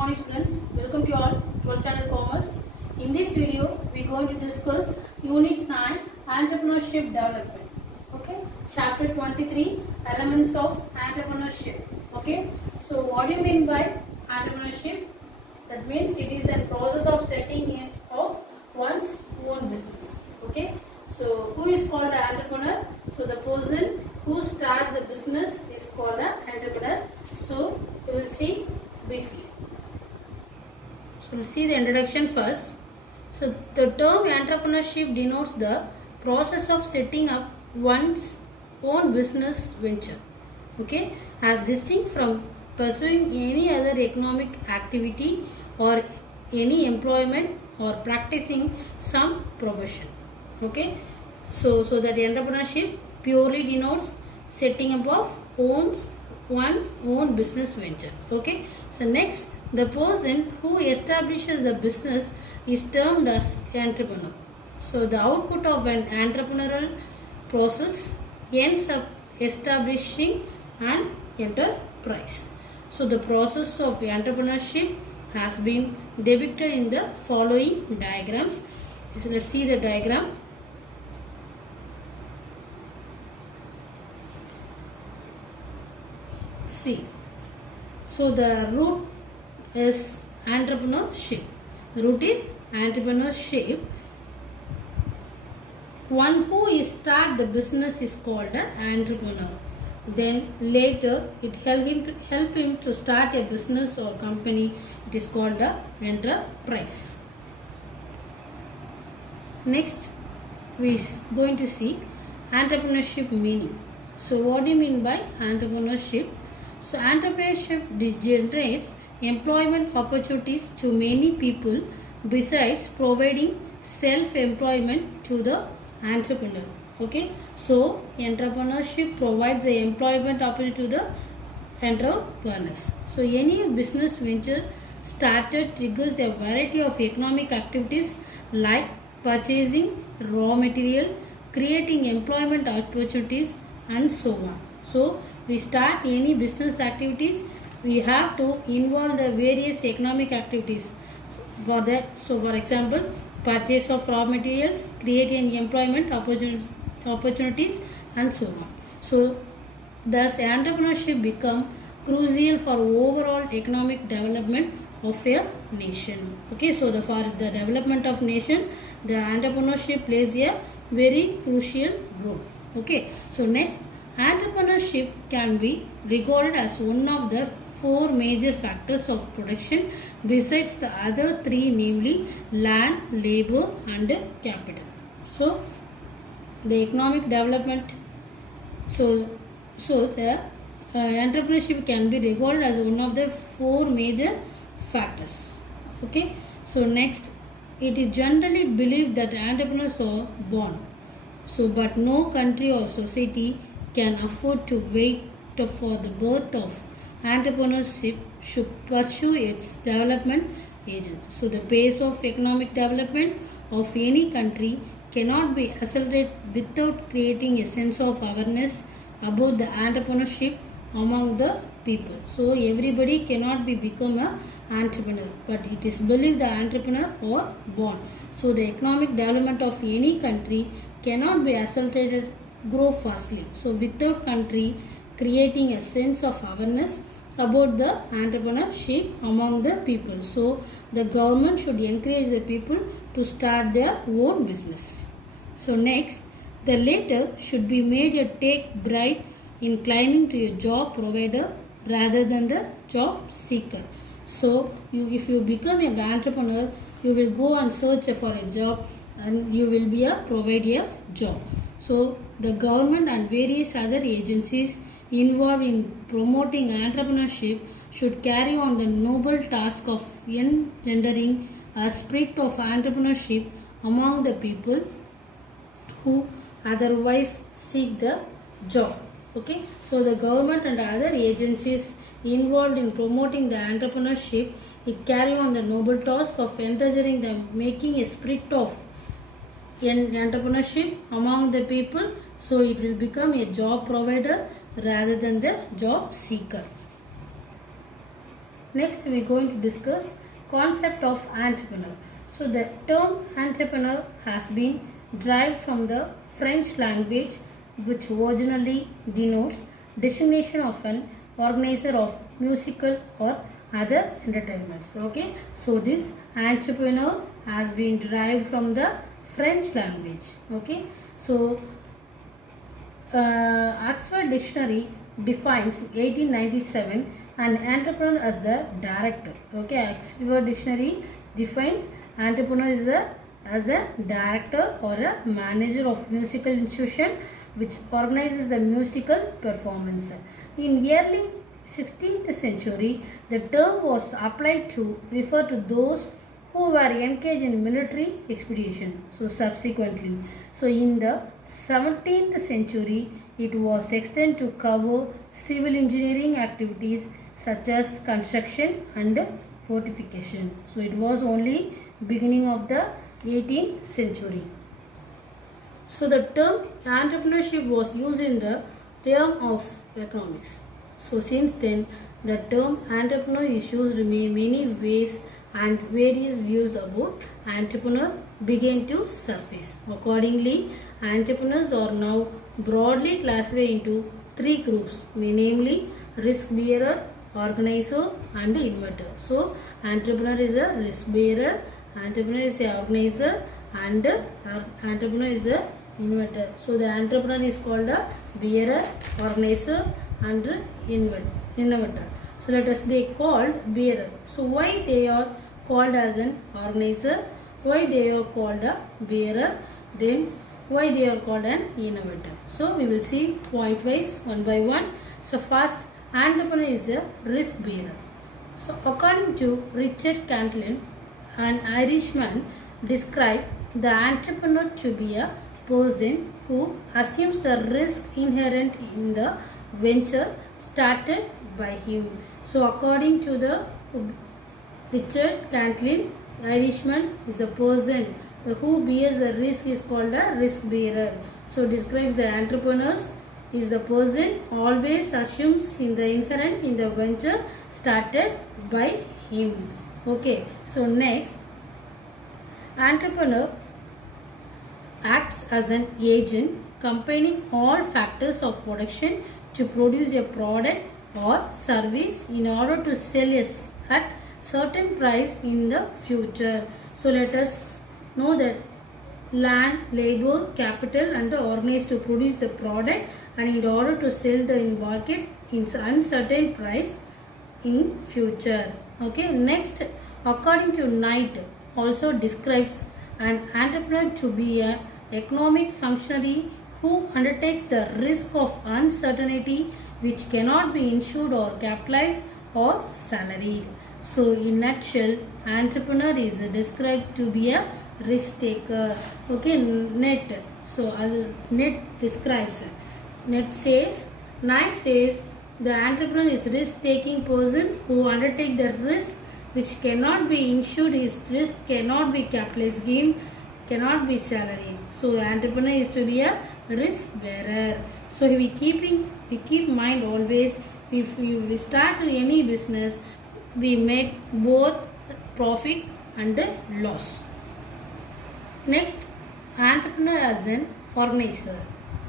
morning students, welcome to you all to our channel Commerce. In this video, we are going to discuss Unit 9 Entrepreneurship Development. Okay, Chapter 23 Elements of Entrepreneurship. Okay, so what do you mean by entrepreneurship? That means it is a process of setting in of one's own business. Okay, so who is called an entrepreneur? So the person who starts the business is called an entrepreneur. So we will see briefly. So we'll see the introduction first. So the term entrepreneurship denotes the process of setting up one's own business venture. Okay, as distinct from pursuing any other economic activity or any employment or practicing some profession. Okay, so that entrepreneurship purely denotes setting up of one's own business venture. Okay, so next, the person who establishes the business is termed as entrepreneur. So the output of an entrepreneurial process ends up establishing an enterprise. So the process of entrepreneurship has been depicted in the following diagrams. So let's see the diagram. See, so the root is entrepreneurship. The root is entrepreneurship. One who start the business is called an entrepreneur. Then later it help him to start a business or company. It is called an enterprise. Next, we are going to see entrepreneurship meaning. So what do you mean by entrepreneurship? So entrepreneurship generates employment opportunities to many people besides providing self-employment to the entrepreneur. Okay, so entrepreneurship provides the employment opportunity to the entrepreneurs. So any business venture started triggers a variety of economic activities like purchasing raw material, creating employment opportunities, and so on. So we start any business activities, we have to involve the various economic activities. For that, so for example, purchase of raw materials, creating employment opportunities, and so on. So thus entrepreneurship become crucial for overall economic development of a nation. Okay, so for the development of nation, the entrepreneurship plays a very crucial role. Okay, so next, entrepreneurship can be regarded as one of the four major factors of production besides the other three, namely land, labor, and capital. So the economic development, so the entrepreneurship can be regarded as one of the four major factors. Okay, so next, it is generally believed that entrepreneurs are born. So but no country or society can afford to wait for the birth of entrepreneurship should pursue its development agents. So the pace of economic development of any country cannot be accelerated without creating a sense of awareness about the entrepreneurship among the people. So everybody cannot become an entrepreneur, but it is believed the entrepreneur are born. So the economic development of any country cannot be accelerated grow fastly. So without country creating a sense of awareness about the entrepreneurship among the people. So the government should encourage the people to start their own business. So next, the latter should be made a take pride in climbing to a job provider rather than the job seeker. So if you become an entrepreneur, you will go and search for a job and you will be provide a job. So the government and various other agencies involved in promoting entrepreneurship should carry on the noble task of engendering a spirit of entrepreneurship among the people who otherwise seek the job. Okay, so the government and other agencies involved in promoting the entrepreneurship, it carry on the noble task of encouraging the making a spirit of entrepreneurship among the people, so it will become a job provider rather than the job seeker. Next we are going to discuss concept of entrepreneur. So the term entrepreneur has been derived from the French language, which originally denotes designation of an organizer of musical or other entertainments. Okay, so this entrepreneur has been derived from the French language. Okay, so Oxford Dictionary defines 1897 an entrepreneur as the director. Okay, Oxford Dictionary defines entrepreneur as a director or a manager of musical institution which organizes the musical performance. In early 16th century, the term was applied to refer to those who were engaged in military expedition. So subsequently, so in the 17th century, it was extended to cover civil engineering activities such as construction and fortification. So it was only beginning of the 18th century. So the term entrepreneurship was used in the realm of economics. So since then, the term entrepreneur is used in many ways and various views about entrepreneur began to surface. Accordingly, entrepreneurs are now broadly classified into three groups, namely risk bearer, organizer and innovator. So entrepreneur is a risk bearer, entrepreneur is a organizer and entrepreneur is a innovator. So the entrepreneur is called a bearer, organizer and innovator. So let us they called bearer. So why they are called as an organizer, why they are called a bearer, then why they are called an innovator. So we will see point wise one by one. So first, entrepreneur is a risk bearer. So according to Richard Cantillon, an Irishman, described the entrepreneur to be a person who assumes the risk inherent in the venture started by him. So according to the Richard Cantillon, Irishman is the person who bears the risk is called a risk bearer. So describes the entrepreneurs is the person always assumes in the inherent in the venture started by him. Okay, so next, entrepreneur acts as an agent combining all factors of production to produce a product or service in order to sell it at certain price in the future. So let us know that land, labor, capital and organized to produce the product and in order to sell the market in uncertain price in future. Okay, next, according to Knight, also describes an entrepreneur to be an economic functionary who undertakes the risk of uncertainty which cannot be insured or capitalized or salaried. So in nutshell, entrepreneur is described to be a risk taker. Okay, Net. So Net describes it. Knight says the entrepreneur is risk taking person who undertake the risk which cannot be insured. His risk cannot be capitalized gain, cannot be salaried. So entrepreneur is to be a risk bearer. So we keep mind always, if we start any business, we make both profit and loss. Next, entrepreneur as an organizer.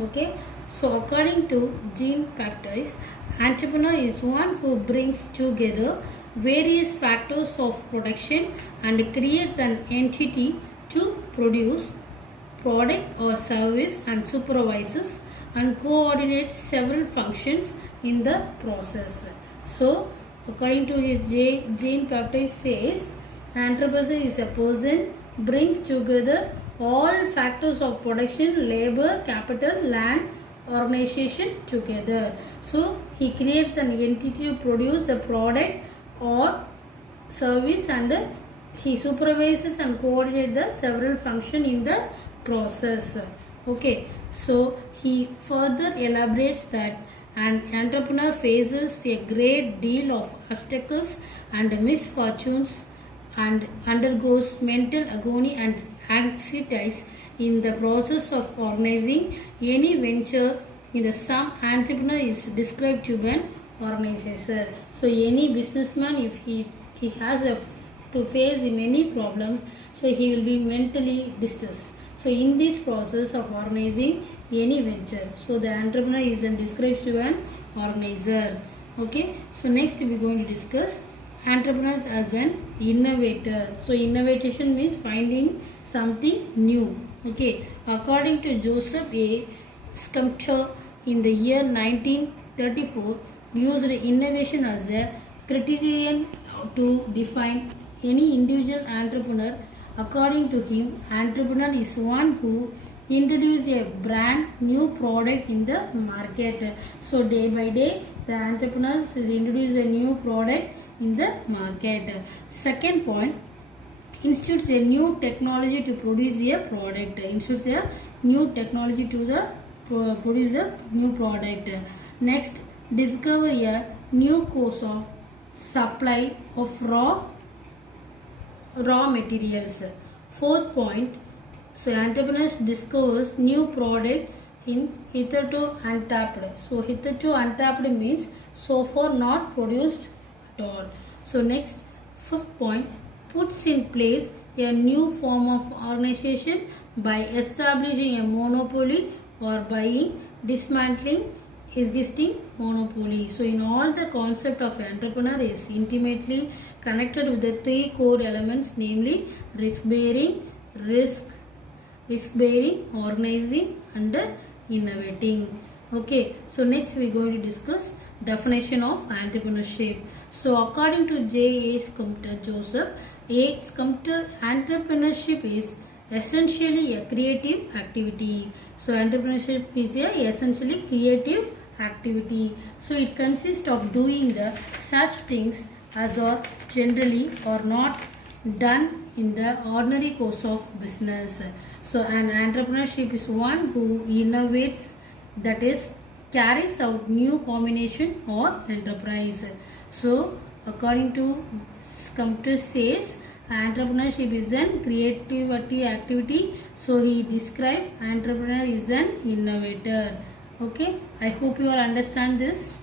Okay, so according to Jean-Baptiste, entrepreneur is one who brings together various factors of production and creates an entity to produce product or service and supervises and coordinates several functions in the process. So according to his Jean-Baptiste says, entrepreneur is a person brings together all factors of production, labor, capital, land, organization together. So he creates an entity to produce the product or service and he supervises and coordinates the several functions in the process. Okay, so he further elaborates that an entrepreneur faces a great deal of obstacles and misfortunes and undergoes mental agony and anxieties in the process of organizing any venture. In the sum, entrepreneur is described to be an organizer. So any businessman, if he has to face many problems, so he will be mentally distressed. So in this process of organizing any venture, so the entrepreneur is then described to an organizer. Okay, so next we are going to discuss entrepreneurs as an innovator. So innovation means finding something new. Okay, according to Joseph A. Schumpeter in the year 1934, used innovation as a criterion to define any individual entrepreneur. According to him, entrepreneur is one who introduces a brand new product in the market. So day by day, the entrepreneur is introduce a new product in the market. Second point, institutes a new technology to produce a product. Institutes a new technology to produce the new product. Next, discover a new course of supply of raw materials. Fourth point, so entrepreneurs discovers new product in hitherto untapped. So hitherto untapped means so far not produced at all. So next, fifth point, puts in place a new form of organization by establishing a monopoly or by dismantling existing monopoly. So in all, the concept of entrepreneur is intimately connected with the three core elements, namely risk bearing, organizing and innovating. Okay, so next we are going to discuss definition of entrepreneurship. So according to J. A. Schumpeter, Joseph A. Schumpeter, entrepreneurship is essentially a creative activity. So entrepreneurship is a essentially creative activity. So it consists of doing the such things as are generally or not done in the ordinary course of business. So an entrepreneurship is one who innovates, that is carries out new combination or enterprise. So according to Schumpeter says, entrepreneurship is an creativity activity. So he described entrepreneur is an innovator. Okay, I hope you all understand this.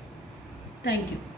Thank you.